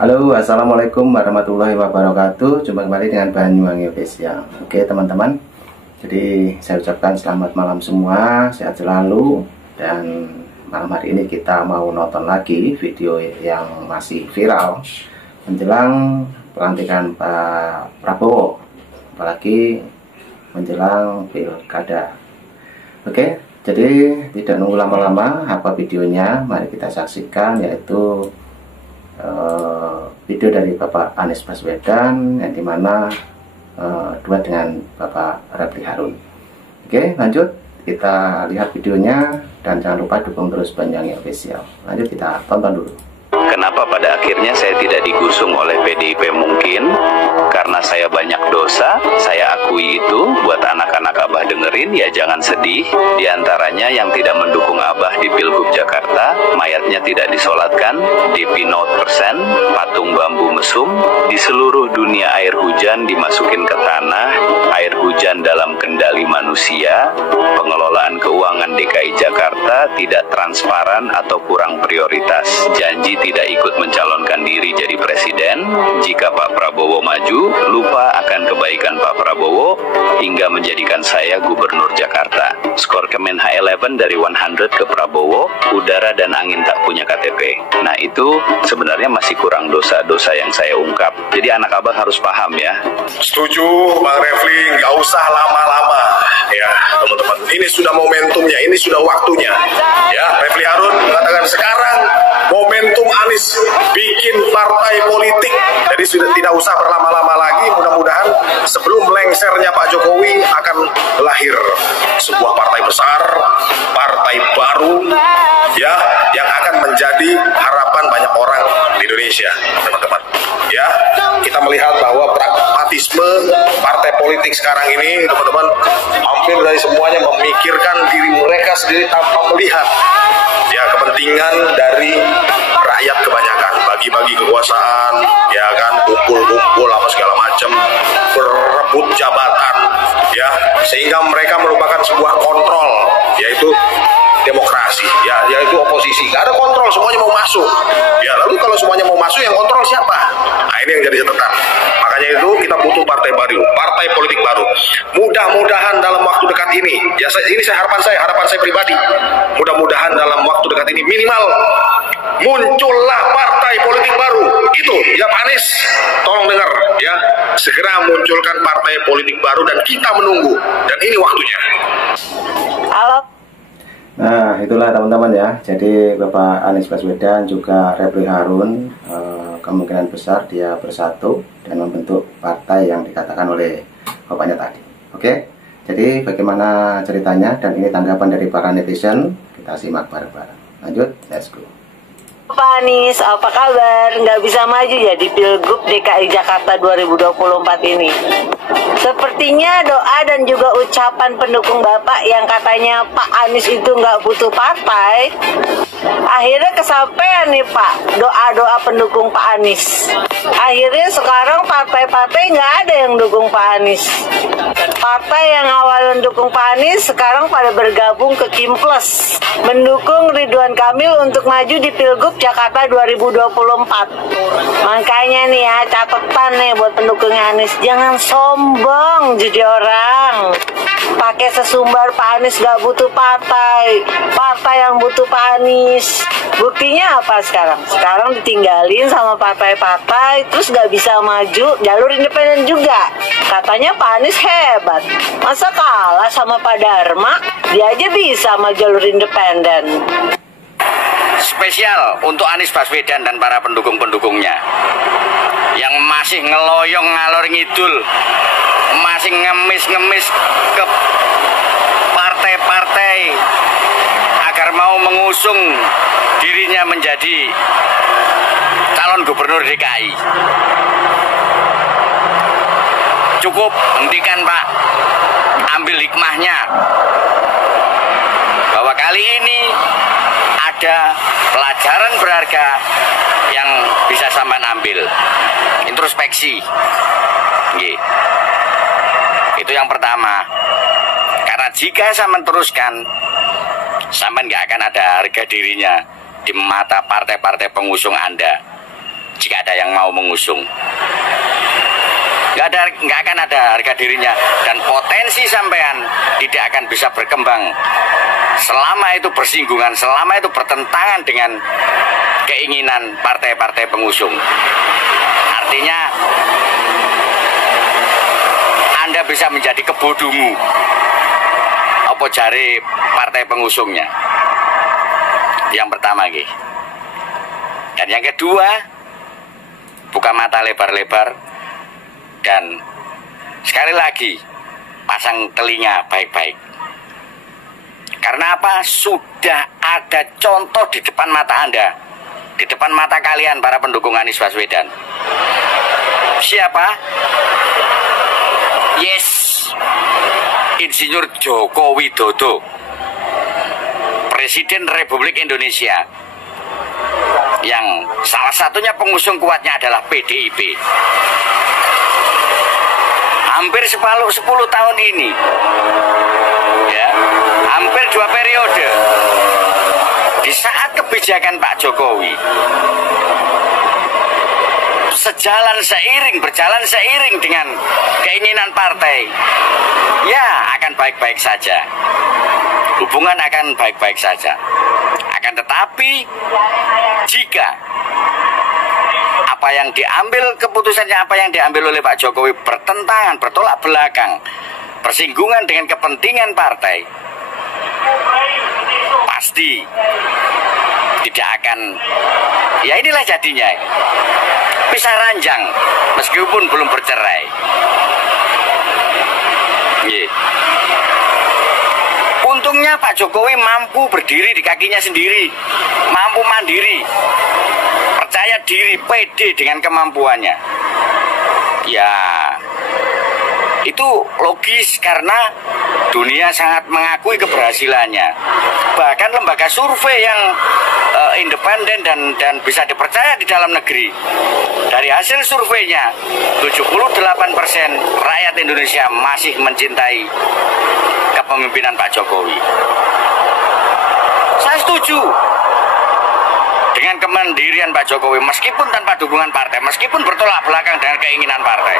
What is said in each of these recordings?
Halo, assalamualaikum warahmatullahi wabarakatuh. Jumpa kembali dengan Banyuwangi Official. Oke teman-teman, jadi saya ucapkan selamat malam semua, sehat selalu. Dan malam hari ini kita mau nonton lagi video yang masih viral menjelang pelantikan Pak Prabowo, apalagi menjelang pilkada. Oke, jadi tidak nunggu lama-lama, apa videonya? Mari kita saksikan, yaitu video dari Bapak Anies Baswedan yang dimana duet dengan Bapak Refly Harun. Oke, lanjut kita lihat videonya dan jangan lupa dukung terus Banyuwangi Official. Lanjut kita tonton dulu. Kenapa pada akhirnya saya tidak digusung oleh PDIP? Mungkin karena saya banyak dosa, saya akui itu. Buat anak-anak Abah dengerin, ya jangan sedih. Di antaranya yang tidak mendukung Abah di Pilgub Jakarta, mayatnya tidak disolatkan, DP 0%, patung bambu mesum, di seluruh dunia air hujan dimasukin ke tanah, air hujan dalam kendali manusia, pengelolaan keuangan DKI Jakarta tidak transparan atau kurang prioritas, janji tidak ikut mencalonkan diri jadi presiden. Jika Pak Prabowo maju, lupa akan kebaikan Pak Prabowo hingga menjadikan saya gubernur Jakarta. Skor Kemenha 11 dari 100 ke Prabowo, udara dan angin tak punya KTP. Nah itu sebenarnya masih kurang dosa-dosa yang saya ungkap. Jadi anak Abah harus paham ya. Setuju Bang Refly, nggak usah lama-lama ya teman-teman. Ini sudah momentumnya, ini sudah waktunya. Ya, Refly Harun mengatakan sekarang momentum Anies bikin partai politik. Jadi sudah tidak usah berlama-lama lagi. Mudah-mudahan sebelum lengsernya Pak Jokowi akan lahir sebuah partai besar, partai baru ya yang akan menjadi harapan banyak orang di Indonesia, teman-teman. Ya, kita melihat bahwa pragmatisme partai politik sekarang ini, teman-teman, hampir dari semuanya memikirkan diri mereka sendiri tanpa melihat ya kepentingan dari rakyat kebanyakan, bagi-bagi kekuasaan, ya kan, kumpul-kumpul apa segala macam, berebut jabatan, ya, sehingga mereka merupakan sebuah kontrol, yaitu demokrasi, ya, yaitu oposisi. Nggak ada kontrol, semuanya mau masuk. Ya, lalu kalau semuanya mau masuk, yang kontrol siapa? Nah, ini yang jadi catatan. Makanya itu kita butuh partai baru, partai politik baru. Mudah-mudahan dalam waktu dekat ini, ya ini harapan saya pribadi. Mudah-mudahan dalam waktu dekat ini minimal muncullah partai politik baru. Itu, ya Pak Anies, tolong dengar, ya, segera munculkan partai politik baru dan kita menunggu. Dan ini waktunya. Halo. Nah itulah teman-teman ya, jadi Bapak Anies Baswedan juga Refly Harun kemungkinan besar dia bersatu dan membentuk partai yang dikatakan oleh bapaknya tadi. Oke, jadi bagaimana ceritanya dan ini tanggapan dari para netizen, kita simak bareng-bareng. Lanjut, let's go. Pak Anies, apa kabar? Nggak bisa maju ya di Pilgub DKI Jakarta 2024 ini. Sepertinya doa dan juga ucapan pendukung Bapak yang katanya Pak Anies itu nggak butuh partai, akhirnya kesampaian nih Pak, doa-doa pendukung Pak Anies. Akhirnya sekarang partai-partai nggak ada yang dukung Pak Anies. Partai yang awalnya mendukung Pak Anies sekarang pada bergabung ke Kim Plus, mendukung Ridwan Kamil untuk maju di Pilgub Jakarta 2024. Makanya nih ya, catatan nih buat pendukung Anies, jangan sombong jadi orang. Pakai sesumbar Pak Anies gak butuh partai, partai yang butuh Pak Anies. Buktinya apa sekarang? Sekarang ditinggalin sama partai-partai, terus gak bisa maju jalur independen juga. Katanya Pak Anies hebat, masa kalah sama Pak Dharma? Dia aja bisa sama jalur independen. Spesial untuk Anies Baswedan dan para pendukung-pendukungnya yang masih ngeloyong ngalor ngidul, masih ngemis-ngemis ke partai-partai agar mau mengusung dirinya menjadi calon gubernur DKI. Cukup, hentikan Pak, ambil hikmahnya bahwa kali ini ada pelajaran berharga yang bisa sampean ambil. Introspeksi. Nggih. Itu yang pertama. Karena jika sampean teruskan, sampean nggak akan ada harga dirinya di mata partai-partai pengusung Anda. jika ada yang mau mengusung. Nggak akan ada harga dirinya, dan potensi sampean tidak akan bisa berkembang selama itu bersinggungan, selama itu bertentangan dengan keinginan partai-partai pengusung. Artinya Anda bisa menjadi kebodungu apa jari partai pengusungnya. Yang pertama gitu. Dan yang kedua, buka mata lebar-lebar, dan sekali lagi pasang telinga baik-baik. Karena apa? Sudah ada contoh di depan mata Anda, di depan mata kalian para pendukung Anies Baswedan. Siapa? Yes, Insinyur Joko Widodo, Presiden Republik Indonesia, yang salah satunya pengusung kuatnya adalah PDIP. Hampir 10 tahun ini, ya, hampir 2 periode, di saat kebijakan Pak Jokowi berjalan seiring dengan keinginan partai, ya akan baik-baik saja, hubungan akan baik-baik saja. Akan tetapi jika keputusannya apa yang diambil oleh Pak Jokowi bertentangan, bertolak belakang, bersinggungan dengan kepentingan partai, pasti tidak akan, ya inilah jadinya, pisah ranjang meskipun belum bercerai. Untungnya Pak Jokowi mampu berdiri di kakinya sendiri, mampu mandiri, percaya diri, pede dengan kemampuannya. Ya, itu logis karena dunia sangat mengakui keberhasilannya. Bahkan lembaga survei yang independen dan bisa dipercaya di dalam negeri, dari hasil surveinya 78% rakyat Indonesia masih mencintai kepemimpinan Pak Jokowi. Saya setuju dengan kemandirian Pak Jokowi meskipun tanpa dukungan partai, meskipun bertolak belakang dengan keinginan partai.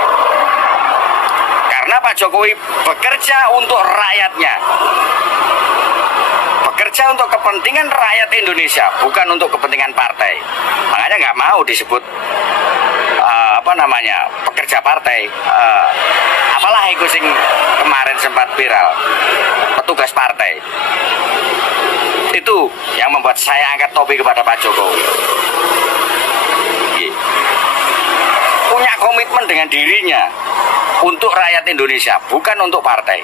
Karena Pak Jokowi bekerja untuk rakyatnya, bekerja untuk kepentingan rakyat Indonesia, bukan untuk kepentingan partai. Makanya nggak mau disebut pekerja partai. Apalah itu sing kemarin sempat viral, petugas partai. Itu yang membuat saya angkat topi kepada Pak Jokowi. Punya komitmen dengan dirinya untuk rakyat Indonesia, bukan untuk partai.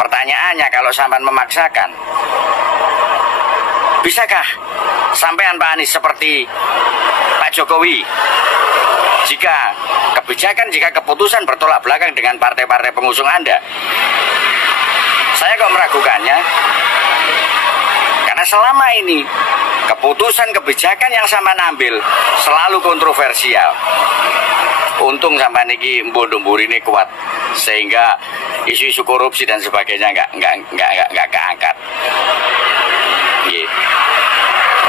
Pertanyaannya, kalau sampean memaksakan, bisakah sampean Pak Anies seperti Pak Jokowi? Jika kebijakan, jika keputusan bertolak belakang dengan partai-partai pengusung Anda, saya kok meragukannya. Karena selama ini keputusan kebijakan yang sampean ambil selalu kontroversial. Untung sampean iki mbur ini kuat sehingga isu-isu korupsi dan sebagainya nggak keangkat.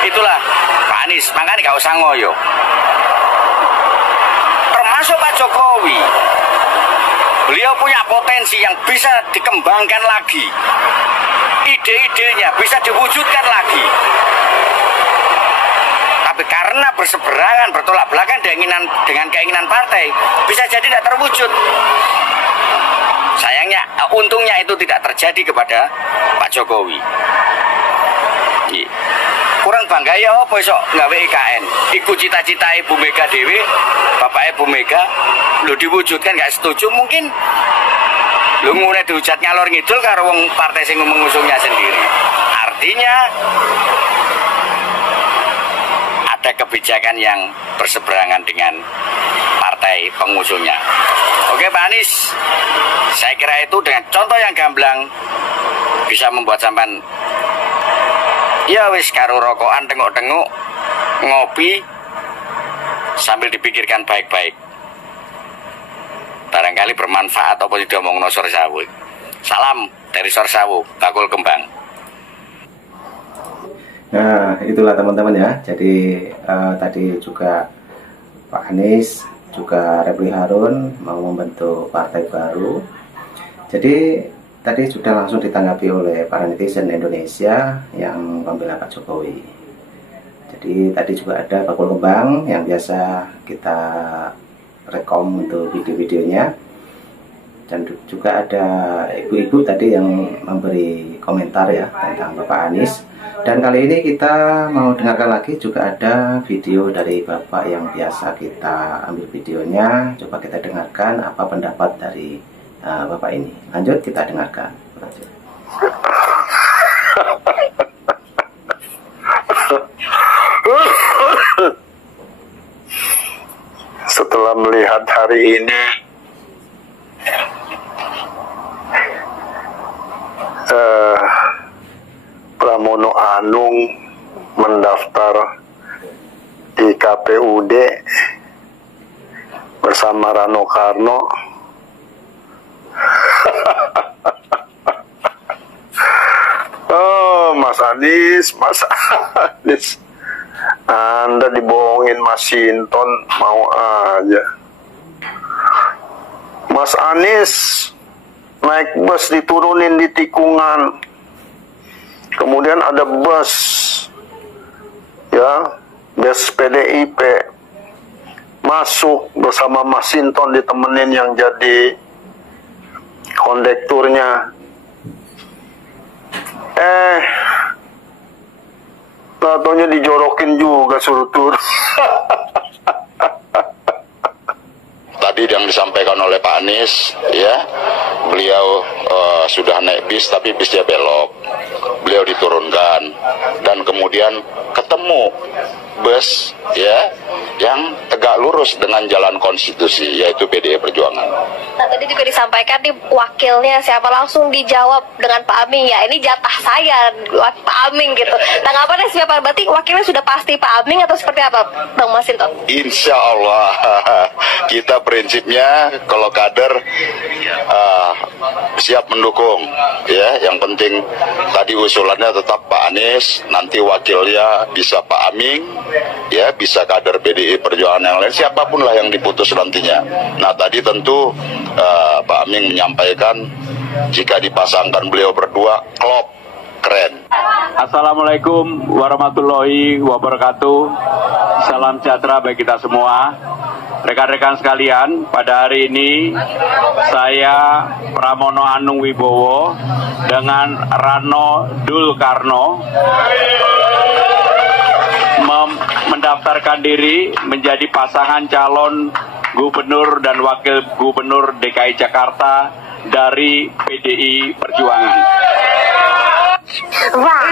Itulah Pak Anies, makanya nggak usah ngoyo. Termasuk Pak Jokowi, beliau punya potensi yang bisa dikembangkan lagi, ide-idenya bisa diwujudkan lagi. Tapi karena berseberangan, bertolak belakang dengan keinginan partai, bisa jadi tidak terwujud. Sayangnya, untungnya itu tidak terjadi kepada Pak Jokowi. Kurang bangga ya apa esok nggawe IKN. Iku cita-cita Ibu Mega dewe, Bapak Ibu Mega, lo diwujudkan nggak setuju, mungkin lo mulai dihujat ngalor ngidul karo wong partai sing mengusungnya sendiri. Artinya ada kebijakan yang berseberangan dengan partai pengusungnya. Oke Pak Anies, saya kira itu dengan contoh yang gamblang bisa membuat sampean ya wis karo rokokan tengok-tengok ngopi sambil dipikirkan baik-baik. Barangkali bermanfaat apa tidak omongno Sorsawu. Salam dari Sorsawu, Bakul Kembang. Nah, itulah teman-teman ya. Jadi tadi juga Pak Anies juga Refli Harun mau membentuk partai baru. Jadi tadi sudah langsung ditanggapi oleh para netizen Indonesia yang membela Pak Jokowi. Jadi tadi juga ada bakul kembang yang biasa kita rekom untuk video-videonya, dan juga ada ibu-ibu tadi yang memberi komentar ya tentang Bapak Anies. Dan kali ini kita mau dengarkan lagi, juga ada video dari Bapak yang biasa kita ambil videonya. Coba kita dengarkan apa pendapat dari Bapak ini. Lanjut kita dengarkan. Lanjut. Setelah melihat hari ini Pramono Anung mendaftar di KPUD bersama Rano Karno, oh Mas Anies, Anda dibohongin Mas Sinton mau aja. Mas Anies naik bus diturunin di tikungan, kemudian ada bus ya, bus PDIP masuk bersama Mas Sinton ditemenin yang jadi kondekturnya. Tatonya dijorokin juga suruh turun. Tadi yang disampaikan oleh Pak Anies, ya, beliau sudah naik bis tapi bisnya belok, beliau diturunkan dan kemudian ketemu bus ya yang tegak lurus dengan jalan konstitusi, yaitu PDI Perjuangan. Nah, tadi juga disampaikan nih wakilnya siapa, langsung dijawab dengan Pak Aming, ya ini jatah saya Pak Aming gitu. Tanggapannya siapa? Berarti wakilnya sudah pasti Pak Aming atau seperti apa, Bang Masinton? Insya Allah kita prinsipnya kalau kader siap mendukung ya. Yang penting tadi usulannya tetap Pak Anies, nanti wakilnya bisa Pak Aming ya, bisa kader PDI Perjuangan yang lain, siapapun lah yang diputus nantinya. Nah tadi tentu Pak Aming menyampaikan jika dipasangkan beliau berdua klop, keren. Assalamualaikum warahmatullahi wabarakatuh. Salam sejahtera bagi kita semua. Rekan-rekan sekalian, pada hari ini saya Pramono Anung Wibowo dengan Rano Dul Karno mendaftarkan diri menjadi pasangan calon gubernur dan wakil gubernur DKI Jakarta dari PDI Perjuangan. Wah.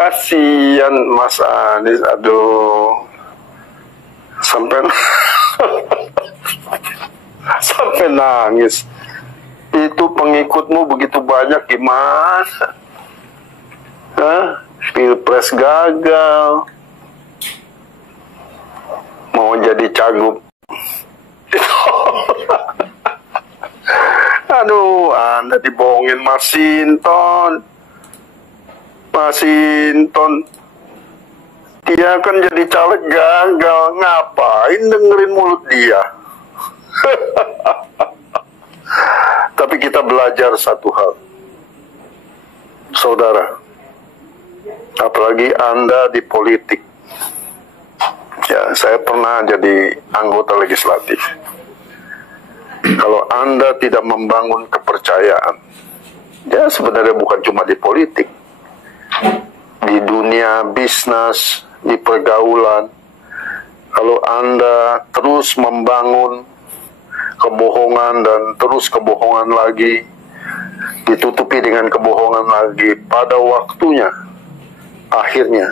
Kasian Mas Anies, aduh, sampai sampai nangis. Itu pengikutmu begitu banyak gimana? Pilpres gagal, mau jadi cagup. Aduh, Anda dibohongin Mas Sinton. Mas Sinton, dia kan jadi caleg gagal, ngapain dengerin mulut dia? Tapi kita belajar satu hal, saudara, apalagi Anda di politik. Ya, saya pernah jadi anggota legislatif. Kalau Anda tidak membangun kepercayaan, ya sebenarnya bukan cuma di politik, di dunia bisnis, di pergaulan, kalau Anda terus membangun kebohongan dan terus kebohongan lagi, ditutupi dengan kebohongan lagi, pada waktunya, akhirnya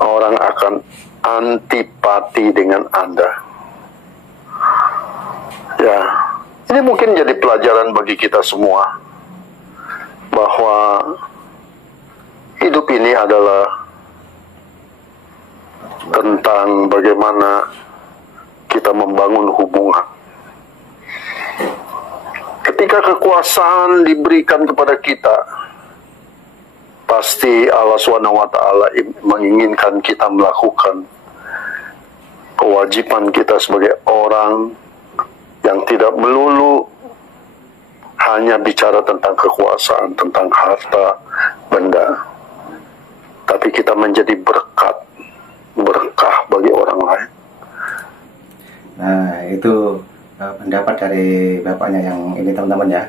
orang akan antipati dengan Anda. Ya, ini mungkin jadi pelajaran bagi kita semua, bahwa adalah tentang bagaimana kita membangun hubungan. Ketika kekuasaan diberikan kepada kita, pasti Allah SWT menginginkan kita melakukan kewajiban kita sebagai orang yang tidak melulu hanya bicara tentang kekuasaan, tentang harta benda, tapi kita menjadi berkah bagi orang lain. Nah, itu pendapat dari bapaknya yang ini, teman-teman ya.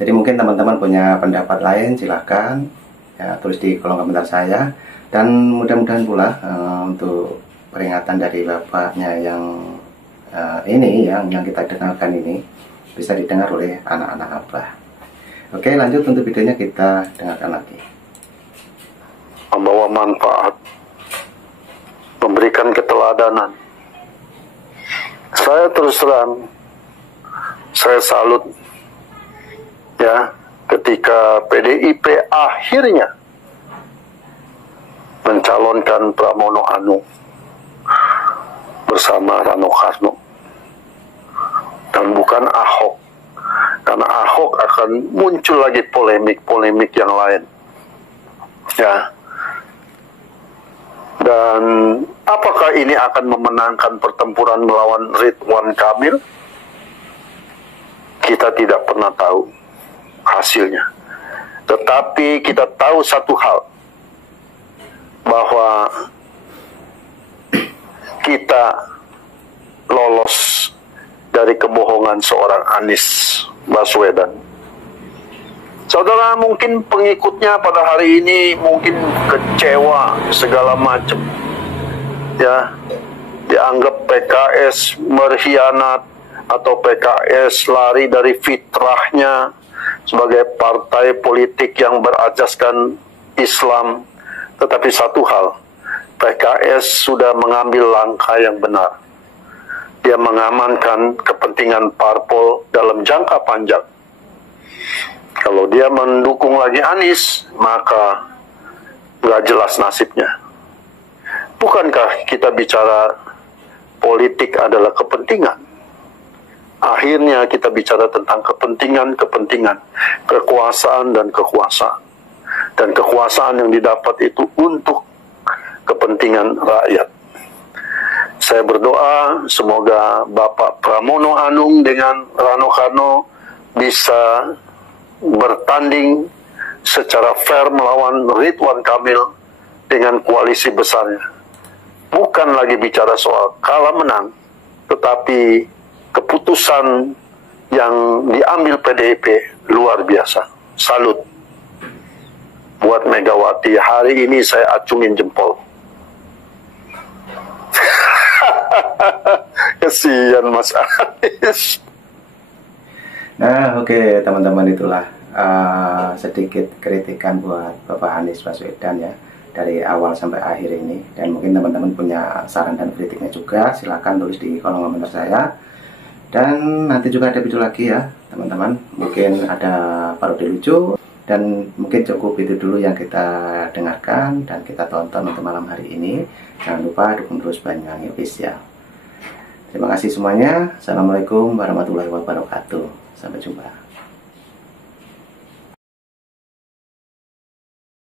Jadi mungkin teman-teman punya pendapat lain, silahkan ya, tulis di kolom komentar saya. Dan mudah-mudahan pula untuk peringatan dari bapaknya yang ini yang kita dengarkan ini bisa didengar oleh anak-anak Abah. Oke, lanjut untuk videonya kita dengarkan lagi. Membawa manfaat, memberikan keteladanan. Saya terus terang, saya salut ya ketika PDIP akhirnya mencalonkan Pramono Anung bersama Rano Karno, dan bukan Ahok, karena Ahok akan muncul lagi polemik yang lain ya. Dan apakah ini akan memenangkan pertempuran melawan Ridwan Kamil? Kita tidak pernah tahu hasilnya. Tetapi kita tahu satu hal, bahwa kita lolos dari kebohongan seorang Anies Baswedan. Saudara, mungkin pengikutnya pada hari ini mungkin kecewa segala macam ya, dianggap PKS berkhianat atau PKS lari dari fitrahnya sebagai partai politik yang berasaskan Islam. Tetapi satu hal, PKS sudah mengambil langkah yang benar. Dia mengamankan kepentingan parpol dalam jangka panjang. Kalau dia mendukung lagi Anies, maka nggak jelas nasibnya. Bukankah kita bicara politik adalah kepentingan? Akhirnya kita bicara tentang kepentingan, kekuasaan dan kekuasaan. Dan kekuasaan yang didapat itu untuk kepentingan rakyat. Saya berdoa semoga Bapak Pramono Anung dengan Rano Karno bisa bertanding secara fair melawan Ridwan Kamil dengan koalisi besarnya. Bukan lagi bicara soal kalah menang, tetapi keputusan yang diambil PDIP luar biasa. Salut buat Megawati. Hari ini saya acungin jempol. Kesian Mas Anies. Nah, oke teman-teman, itulah sedikit kritikan buat Bapak Anies Baswedan ya, dari awal sampai akhir ini. Dan mungkin teman-teman punya saran dan kritiknya juga, silahkan tulis di kolom komentar saya. Dan nanti juga ada video lagi ya teman-teman, mungkin ada parodi lucu. Dan mungkin cukup itu dulu yang kita dengarkan dan kita tonton untuk malam hari ini. Jangan lupa dukung terus Banyuwangi Official. Terima kasih semuanya. Assalamualaikum warahmatullahi wabarakatuh. Sampai jumpa.